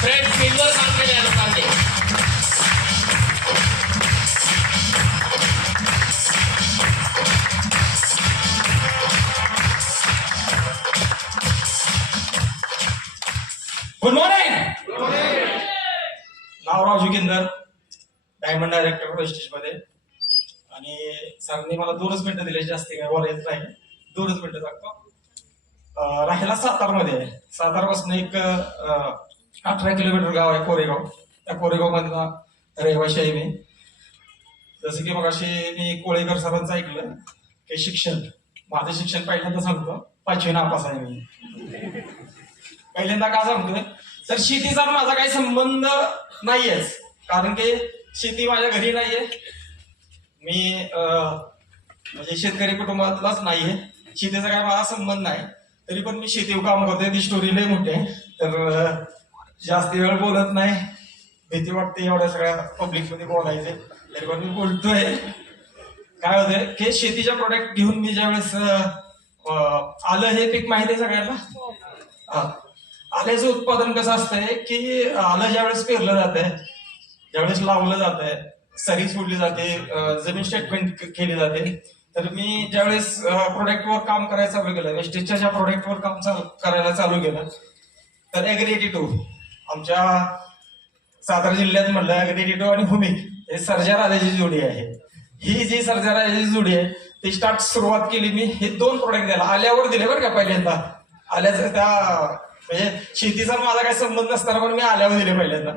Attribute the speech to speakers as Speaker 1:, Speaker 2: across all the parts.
Speaker 1: Friend स्किलवर काम केलं या लोकांनी
Speaker 2: गुड मॉर्निंग नावराव जुकिंदर डायमंड डायरेक्टर वेस्टेजमध्ये. आणि सरांनी मला दोनच मिनिटं दिले जास्त काय बोलायचं नाही. दोनच मिनिटं लागतो राहिला सातारमध्ये. सातारपासून एक अठरा किलोमीटर गाव आहे कोरेगाव. त्या कोरेगाव मधला रहिवाशी आहे मी. जसं की मग अशी मी कोळेकर सरांचं ऐकलं की शिक्षण माझं शिक्षण पहिल्यांदा सांगतो पाचवी नापास आहे मी. पहिल्यांदा का सांगतोय तर शेतीचा माझा काही संबंध नाहीयेच. कारण की शेती माझ्या घरी नाहीये. मी म्हणजे शेतकरी कुटुंबातलाच नाहीये. शेतीचा काय माझा संबंध नाही. तरी पण मी शेतीवर काम करतोय. ती स्टोरी लय मोठी आहे. तर जास्त वेळ बोलत नाही. भीती वाटते एवढ्या सगळ्या पब्लिकमध्ये बोलायचे. तरी पण मी बोलतोय. काय होतंय की शेतीच्या प्रोडक्ट घेऊन मी ज्यावेळेस आलं हे पीक माहिती आहे सगळ्यांना? हा. आल्याचं उत्पादन कसं असतंय की आलं ज्यावेळेस पेरलं जातंय ज्यावेळेस लावलं जात आहे सरी सोडली जाते जमीन स्टेटमेंट केली जाते. तर मी ज्यावेळेस प्रोडक्टवर काम करायला चालू केलं वेस्टेजच्या ज्या प्रोडक्टवर काम चालू करायला चालू केलं तर ऍग्री टू आमच्या सातारा जिल्ह्यात म्हणलं ऍग्री टू आणि भूमी हे सर्जा राजाची जोडी आहे. ही जी सर्जा राजाची जोडी आहे ती स्टार्ट सुरुवात केली मी हे दोन प्रोडक्ट द्यायला. आल्यावर दिले बरं का पहिल्यांदा. आल्याचं त्या म्हणजे शेतीचा माझा काही संबंध नसताना पण मी आल्यावर दिले पहिल्यांदा.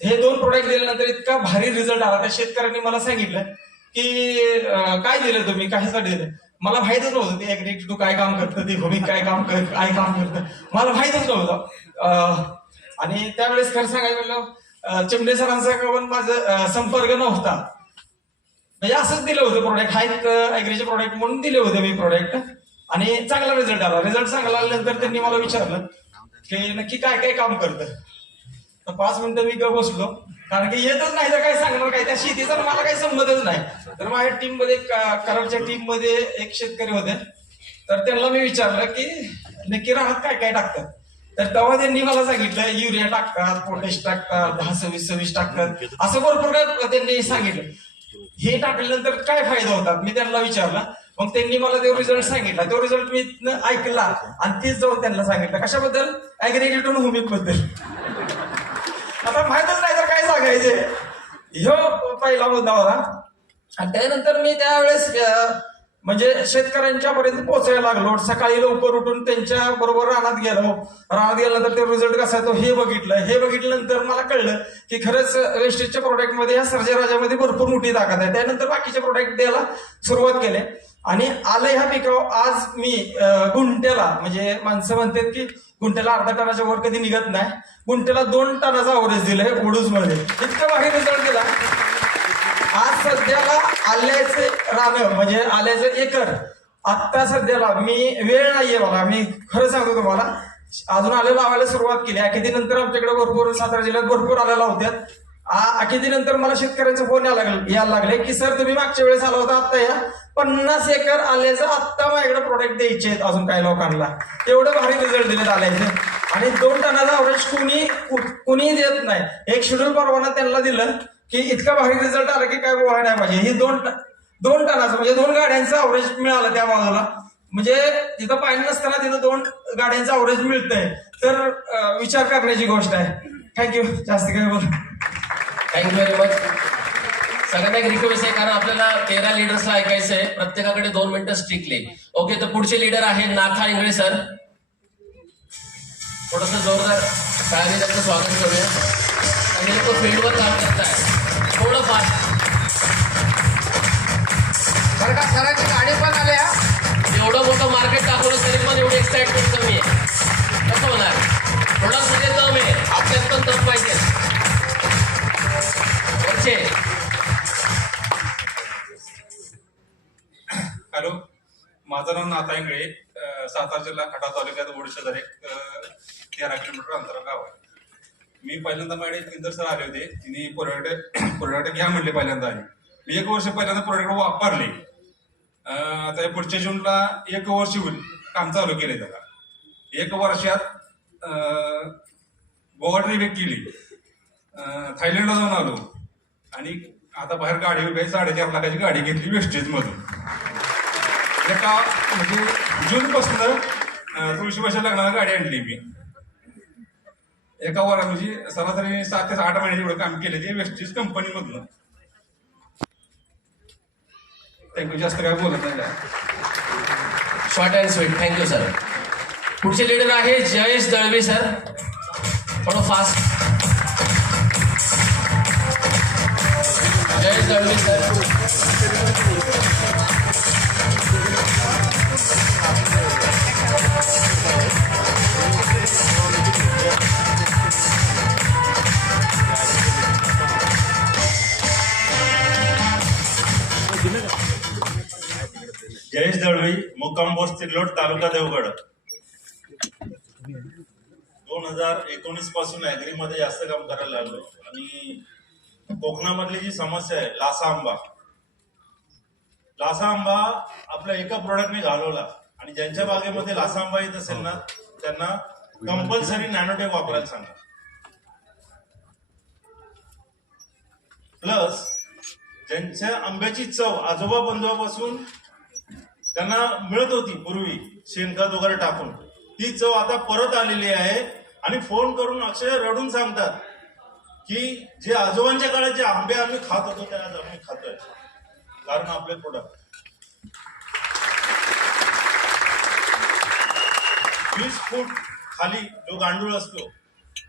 Speaker 2: हे दोन प्रोडक्ट दिल्यानंतर इतका भारी रिझल्ट आला. त्या शेतकऱ्यांनी मला सांगितलं की काय दिलं तुम्ही? कशासाठी दिलं? मला माहितच नव्हतं ते ऍग्री टू काय काम करतं ते भूमी काय काम कर काय काम करतं. मला माहितच नव्हतं. आणि त्यावेळेस खरं सांगायला म्हणलं चिमडे सरांचा पण माझा संपर्क नव्हता. म्हणजे असंच दिलं होतं प्रोडक्ट आहेत ऍग्रीचे प्रोडक्ट म्हणून दिले होते मी प्रोडक्ट आणि चांगला रिझल्ट आला. रिझल्ट चांगला आल्यानंतर त्यांनी मला विचारलं की नक्की काय काय काम करतं? तर पाच मिनिटं मी गप बसलो. कारण की येतच नाही तर काय सांगणार काय? त्या शेतीचा मला काही संबंधच नाही. तर माझ्या टीममध्ये कराडच्या टीममध्ये एक शेतकरी होते. तर त्यांना मी विचारलं की नक्की राहत काय काय टाकतात? तर तेव्हा त्यांनी मला सांगितलं युरिया टाकतात पोटॅश टाकतात दहा सव्वीस सव्वीस टाकतात. असं भरपूर काय त्यांनी सांगितलं. हे टाकल्यानंतर काय फायदा होतात मी त्यांना विचारला. मग त्यांनी मला तो रिझल्ट सांगितला. तो रिझल्ट मी ऐकला. आणि तीच जाऊन त्यांना सांगितलं. कशाबद्दल? ऍग्रिगेटून हुमिकबद्दल आता माहितच नाही तर काय सांगायचे? ह्यो पहिला मुद्दा होता. आणि त्यानंतर मी त्यावेळेस म्हणजे शेतकऱ्यांच्या पर्यंत पोहोचायला लागलो. सकाळी लवकर उठून त्यांच्या बरोबर रानात गेलो. रानात गेल्यानंतर ते रिझल्ट कसा येतो हे बघितलं. हे बघितल्यानंतर मला कळलं की खरंच वेस्टेजच्या प्रोडक्टमध्ये या सर्जराजामध्ये भरपूर मोठी ताकद आहे. त्यानंतर बाकीचे प्रोडक्ट द्यायला सुरुवात केले. आणि आलं ह्या पिकावर आज मी गुंट्याला म्हणजे माणसं म्हणतात की गुंट्याला अर्धा टनाच्या वर कधी निघत नाही. गुंट्याला दोन टनाचा अवरेज दिलाय उडूजमध्ये इतका भारी रिझल्ट दिला. आज सध्याला आल्याचे रान म्हणजे आल्याचं एकर. आत्ता सध्याला मी वेळ नाहीये बघा मी खरं सांगतो तुम्हाला. अजून आले लावायला सुरुवात केली. अखेदी नंतर आमच्याकडे भरपूर सातारा जिल्ह्यात भरपूर आलेला होत्या. अखेदी नंतर मला शेतकऱ्यांचा फोन यायला लागले यायला लागले की सर तुम्ही मागच्या वेळेस आला होता आत्ता या. पन्नास एकर आल्याचं आत्ता माझ्याकडे प्रोडक्ट द्यायचे आहेत अजून काही लोकांना. तेवढं भारी रिझल्ट दिलेत आल्याचे. आणि दोन टनाचा अवरेज कुणी कुणी कुणीही देत नाही. एक शेड्यूल परवाना त्यांना दिलं. की इतका भारी रिझल्ट आला की काय बोलायला नाही पाहिजे. ही दोन दोन टनाचं म्हणजे दोन गाड्यांचं अवरेज मिळालं त्या बाजूला म्हणजे तिथं पाणी नसताना तिथं दोन गाड्यांचं अवरेज मिळतंय. तर विचार करण्याची गोष्ट आहे. थँक्यू जास्त काय बोल.
Speaker 1: थँक्यू व्हेरी मच सगळ्यांना एक रिक्वेस्ट आहे कारण आपल्याला तेरा लिडर्सला ऐकायचं आहे प्रत्येकाकडे दोन मिनिटं स्ट्रिकले ओके तर पुढचे लीडर आहे नाथा इंगळे सर थोडस जोरदार त्यांचं स्वागत करूया. आणि तो फील्डवर काम
Speaker 3: तालुक्यात शेजारी एक, तेरा किलोमीटर अंतरावर गाव आहे. मी पहिल्यांदा माझ्याकडे इंदर सर आले होते. तिने प्रोडक्ट प्रोडक्ट घ्या म्हणले पहिल्यांदा आले मी एक वर्ष पहिल्यांदा पर्यटक वापरले. आता पुढच्या जूनला एक वर्ष होईल. काम चालू केले त्याला. एक वर्षात अं, गोवा ट्रिप केली. थायलंडला जाऊन आलो. आणि आता बाहेर गाडी उभी आहे. साडेचार लाखाची गाडी घेतली वेस्टेजमधून. एका म्हणजे, म्हणजे जून तुळशी भाषा लागणारी गाडी आणली मी. एका वरा म्हणजे सरासरी सात ते आठ महिन्याचे एवढं काम केले ते वेस्टीज कंपनीमधनं. थँक्यू जास्त काय बोलत नाही.
Speaker 1: Short and sweet thank you sir पुढचे लीडर आहे जयेश दळवी सर थोडं फास्ट जयेश दळवी सर
Speaker 4: दळवी मुक्काम पोस्ट तिरलोट तालुका देवगड. दोन हजार एकोणीसपासून ऍग्री मध्ये जास्त काम करायला लागलो. आणि कोकणामधली जी समस्या आहे लासा आंबा. लासा आंबा आपल्या एका प्रोडक्टने घालवला. आणि ज्यांच्या बागेमध्ये लासा आंबा येत असेल ना त्यांना कंपल्सरी नॅनोटेक वापरायला सांगा. प्लस ज्यांच्या आंब्याची चव आजोबा बंधुवापासून त्यांना मिळत होती पूर्वी शेणखत वगैरे टाकून. ती चव आता परत आलेली आहे आणि फोन करून अक्षय रडून सांगतात की जे आजोबांच्या काळात जे आंबे आम्ही खात होतो ते आज आम्ही खातोय. कारण आपले प्रोडक्ट वीस फूट खाली जो गांडूळ असतो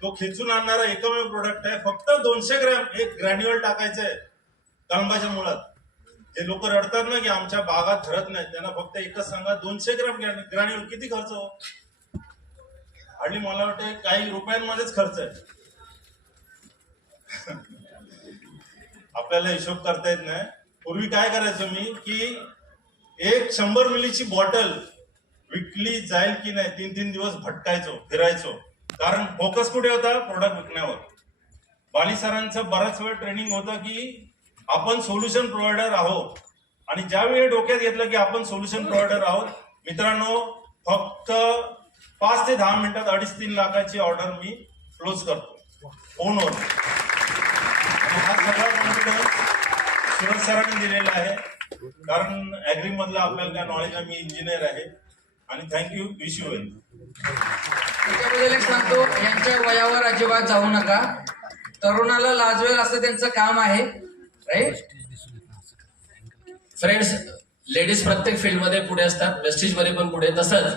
Speaker 4: तो खेचून आणणारा एकमेव प्रोडक्ट आहे. फक्त दोनशे ग्रॅम एक ग्रॅन्युअल टाकायचं आहे कळंबाच्या मुळात. जे लोक रडतात ना की आमच्या बागात धरत नाही त्यांना फक्त एकच सांगा दोनशे ग्रॅम ग्रॅन्युअल किती खर्च हो? आणि मला वाटतं काही रुपयांमध्येच खर्च आहे. आपल्याला हिशोब करता येत नाही. पूर्वी काय करायचो मी की एक शंभर मिलीची बॉटल विकली जाईल की नाही तीन तीन दिवस भटकायचो फिरायचो. कारण फोकस कुठे होता? प्रोडक्ट विकण्यावर. बाली सरांचं बराच वेळ ट्रेनिंग होतं की आपण सोल्युशन प्रोव्हायडर आहोत. आणि ज्यावेळी डोक्यात घेतलं की आपण सोल्युशन प्रोव्हायडर आहोत मित्रांनो फक्त पाच ते दहा मिनिटात अडीच तीन लाखाची ऑर्डर मी क्लोज करतो. फोनवर आणि हा सगळा कॉन्फिडन्स सुरज सरांनी दिलेला आहे. कारण ऍग्री आपल्याला काय नॉलेज आहे मी इंजिनियर आहे. आणि थँक्यू विश यू वेल
Speaker 5: त्याच्याबद्दल एक सांगतो यांच्या वयावर अजिबात जाऊ नका. तरुणाला लाजवेल असं त्यांचं काम आहे. राईट
Speaker 1: फ्रेंड्स लेडीज प्रत्येक फील्डमध्ये पुढे असतात वेस्टेजमध्ये पण पुढे तसंच.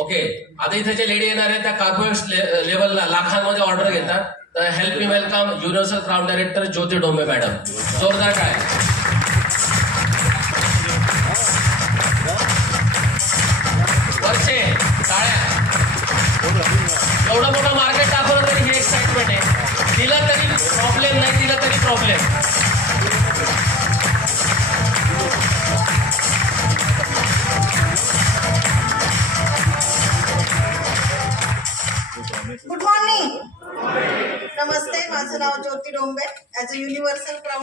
Speaker 1: ओके आता इथे जे लेडी येणार आहेत त्या कार्पोरेट लेवलला लाखांमध्ये ऑर्डर घेतात. तर हेल्प मी welcome universal crowd director Jyoti Dombe madam जोरदार काय?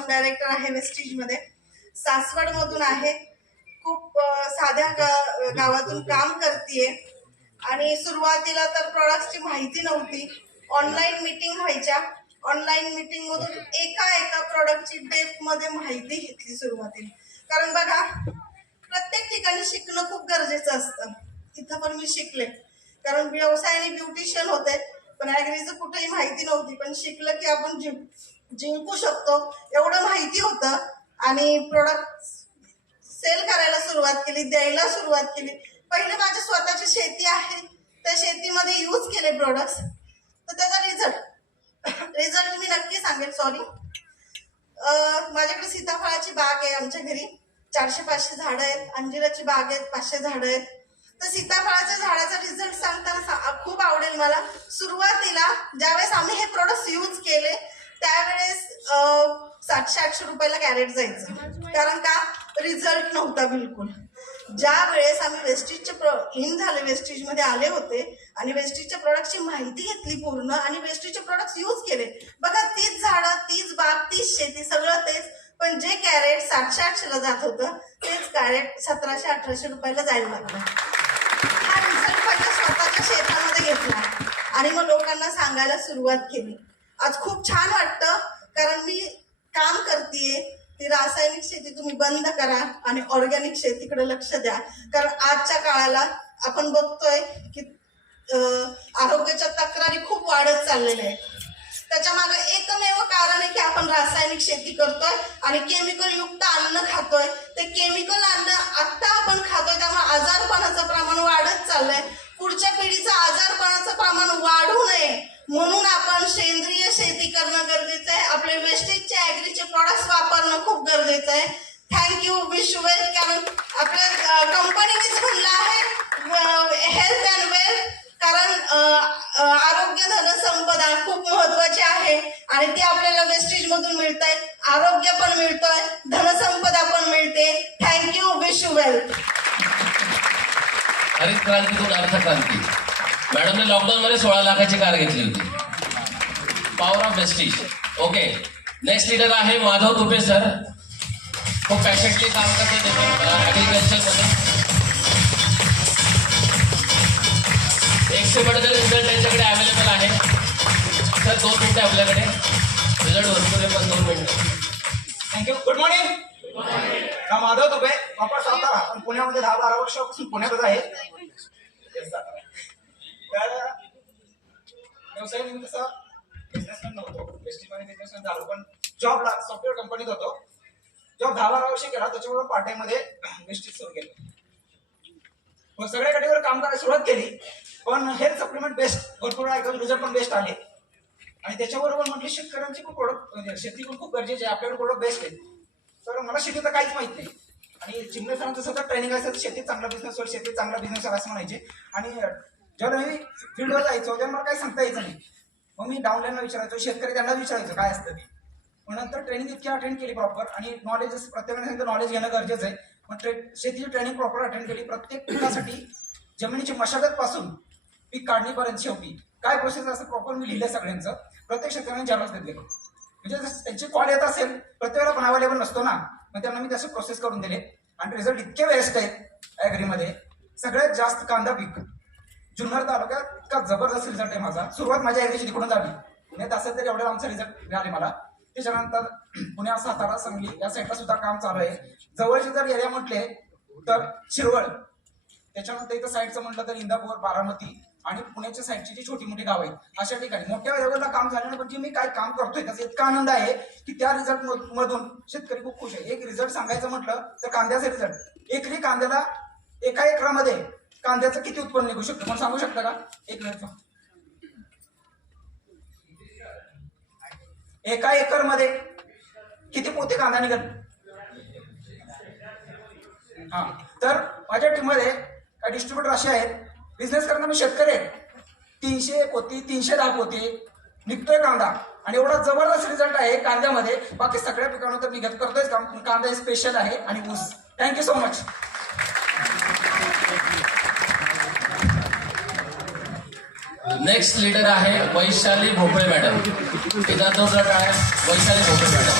Speaker 6: डायरेक्टर आहे वेस्टीजमध्ये. सासवड मधून आहे. खूप साध्या गा- गावातून काम करते आणि सुरुवातीला तर प्रॉडक्टची माहिती नव्हती. ऑनलाईन मीटिंग व्हायच्या. ऑनलाईन मीटिंगमधून एका एका प्रॉडक्टची डेपमध्ये माहिती घेतली सुरुवातीला. कारण बघा प्रत्येक ठिकाणी शिकणं खूप गरजेचं असतं. इथं पण मी शिकले. कारण व्यवसाय आणि ब्युटिशियन होते. पण ऍग्रीचं कुठेही माहिती नव्हती. पण शिकलं की आपण जिंकू शकतो एवढं माहिती होतं. आणि प्रोडक्ट सेल करायला सुरुवात केली द्यायला सुरुवात केली. पहिले माझी स्वतःची शेती आहे. त्या शेतीमध्ये यूज केले प्रोडक्ट्स तर त्याचा रिझल्ट रिझल्ट मी नक्की सांगेल सॉरी माझ्याकडे सीताफळाची बाग आहे आमच्या घरी. चारशे पाचशे झाडं आहेत. अंजिराची बाग आहेत पाचशे झाडं आहेत. तर सीताफळाच्या झाडाचा रिझल्ट सांगताना सा- खूप आवडेल मला. सुरुवातीला ज्यावेळेस आम्ही हे प्रोडक्ट यूज केले त्यावेळेस सातशे आठशे रुपयाला कॅरेट जायचं. कारण का? रिझल्ट नव्हता बिलकुल. ज्या वेळेस आम्ही वेस्टीजचे प्र इन झाले वेस्टीजमध्ये आले होते आणि वेस्टीजच्या प्रोडक्टची माहिती घेतली पूर्ण आणि वेस्टीजचे प्रोडक्ट यूज केले. बघा तीच झाडं तीच बाग तीच शेती सगळं तेच. पण जे कॅरेट सातशे आठशेला जात होतं तेच कॅरेट सतराशे अठराशे रुपयाला जायला लागलं. हा रिझल्ट पहिला स्वतःच्या शेतामध्ये घेतला. आणि मग लोकांना सांगायला सुरुवात केली. आज खूप छान वाटतं कारण मी काम करतेय ती रासायनिक शेती तुम्ही बंद करा आणि ऑर्गॅनिक शेतीकडे लक्ष द्या. कारण आजच्या काळाला आपण बघतोय की आरोग्याच्या तक्रारी खूप वाढत चाललेल्या आहेत. त्याच्यामागे एकमेव कारण आहे की आपण रासायनिक शेती करतोय आणि केमिकल युक्त अन्न खातोय. ते आपल्याला वेस्टेज मधून मिळत आहेत आरोग्य पण मिळतंय. धनसंपदा पण मिळते. थँक्यू विश वेल
Speaker 1: हरित क्रांतीतून अर्थक्रांती मॅडमने लॉकडाऊन मध्ये सोळा लाखाची कार घेतली होती. Power of wastage okay next leader आहे माधव तुपे सर खूप पॅशनेटली काम करते ऍग्रिकल्चर एकशे बडदर रिझल्ट त्यांच्याकडे अवेलेबल आहे. सर दोन मिनिटं आपल्याकडे. रिझल्ट भरपूर आहे पण दोन मिनिटं
Speaker 7: थँक्यू गुड मॉर्निंग हा माधव तुपे वापस सातारा पण पुण्यामध्ये दहा बारा वर्षापासून पुण्यातच आहे. तर व्यवसाय मी तसा बिझनेसमॅन नव्हतो. वेस्टिजमध्ये बिझनेसमॅन झालो पण जॉबला सॉफ्टवेअर कंपनीत होतो. जॉब दहा बारा वर्ष केला त्याच्यामुळे पार्ट टाइममध्ये वेस्टीज सुरू केलं. मग सगळ्या कडेवर काम करायला सुरुवात केली. पण हेल्थ सप्लिमेंट बेस्ट भरपूर एकदम रिझल्ट पण बेस्ट आले. आणि त्याच्याबरोबर म्हटलं शेतकऱ्यांची पण म्हणजे प्रोडक्ट शेती पण खूप गरजेची आहे आपल्याकडे प्रोडक्ट बेस्ट आहे. तर मला शेतीचं काहीच माहीत नाही. आणि चिमणे सरांचं सतत ट्रेनिंग असेल तर शेतीत चांगला बिझनेस होईल शेतीत चांगला बिझनेस असं म्हणायचे. आणि जेव्हा मी फील्डवर जायचो तेव्हा मला काही सांगता यायचं नाही. मग मी डाऊनलाईनला विचारायचो शेतकरी त्यांना विचारायचो काय असतं ते. मग नंतर ट्रेनिंग इतकी अटेंड केली प्रॉपर आणि नॉलेज प्रत्येकाने सांगितलं नॉलेज घेणं गरजेचं आहे. मग ट्रे शेतीची ट्रेनिंग प्रॉपर अटेंड केली. प्रत्येक पिकासाठी जमिनीची मशागत पासून पीक काढणीपर्यंत शेवटी. काय प्रोसेस असं प्रॉपर मी लिहिलं सगळ्यांचं. प्रत्येक शेतकऱ्यांनी जर्नल्स घेतले. म्हणजे जसं त्यांची कॉल येत असेल प्रत्येक पण अवेलेबल नसतो ना. मग त्यांना मी तसे प्रोसेस करून दिले. आणि रिझल्ट इतके बेस्ट आहेत ॲग्रीमध्ये सगळ्यात जास्त कांदा पीक. जुन्नर तालुक्यात इतका जबरदस्त रिझल्ट आहे माझा. सुरुवात माझ्या ॲग्रीची तिकडून झाली. पुण्यात असेल तरी एवढे आमचा रिझल्ट मिळाले मला. त्याच्यानंतर पुण्या सातारा सांगली या साईडला सुद्धा काम चालू आहे. जवळचे जर एरिया म्हटले तर शिरवळ. त्याच्यानंतर इथं साईडचं म्हटलं तर इंदापूर बारामती आणि पुण्याच्या साईडची जी छोटी मोठी गाव आहेत अशा ठिकाणी मोठ्या लेवलला काम झाल्यानं म्हणजे मी काय काम करतोय त्याचा इतका आनंद आहे की त्या रिझल्ट मधून शेतकरी खूप खुश आहे. एक रिझल्ट सांगायचं म्हटलं तर कांद्याचा रिझल्ट एकरी कांद्याला एका एकरामध्ये कांद्याचं किती उत्पन्न निघू शकतं? मला सांगू शकता का? एक मिनिट एका एकरमध्ये किती पोते कांदा निघत हा. तर माझ्या टीममध्ये काही डिस्ट्रीब्युटर असे आहेत बिझनेस करणार मी शेतकरी आहे. तीनशे एक होती तीनशे दहा होती निघतोय कांदा. आणि एवढा जबरदस्त रिझल्ट आहे कांद्यामध्ये. बाकी सगळ्या पिकांवर तर निघत करतोय कांदा हे स्पेशल आहे आणि ऊस. Thank you so much
Speaker 1: next leader आहे वैशाली भोपळे मॅडम एकदा दोन गट आहे वैशाली भोपळे मॅडम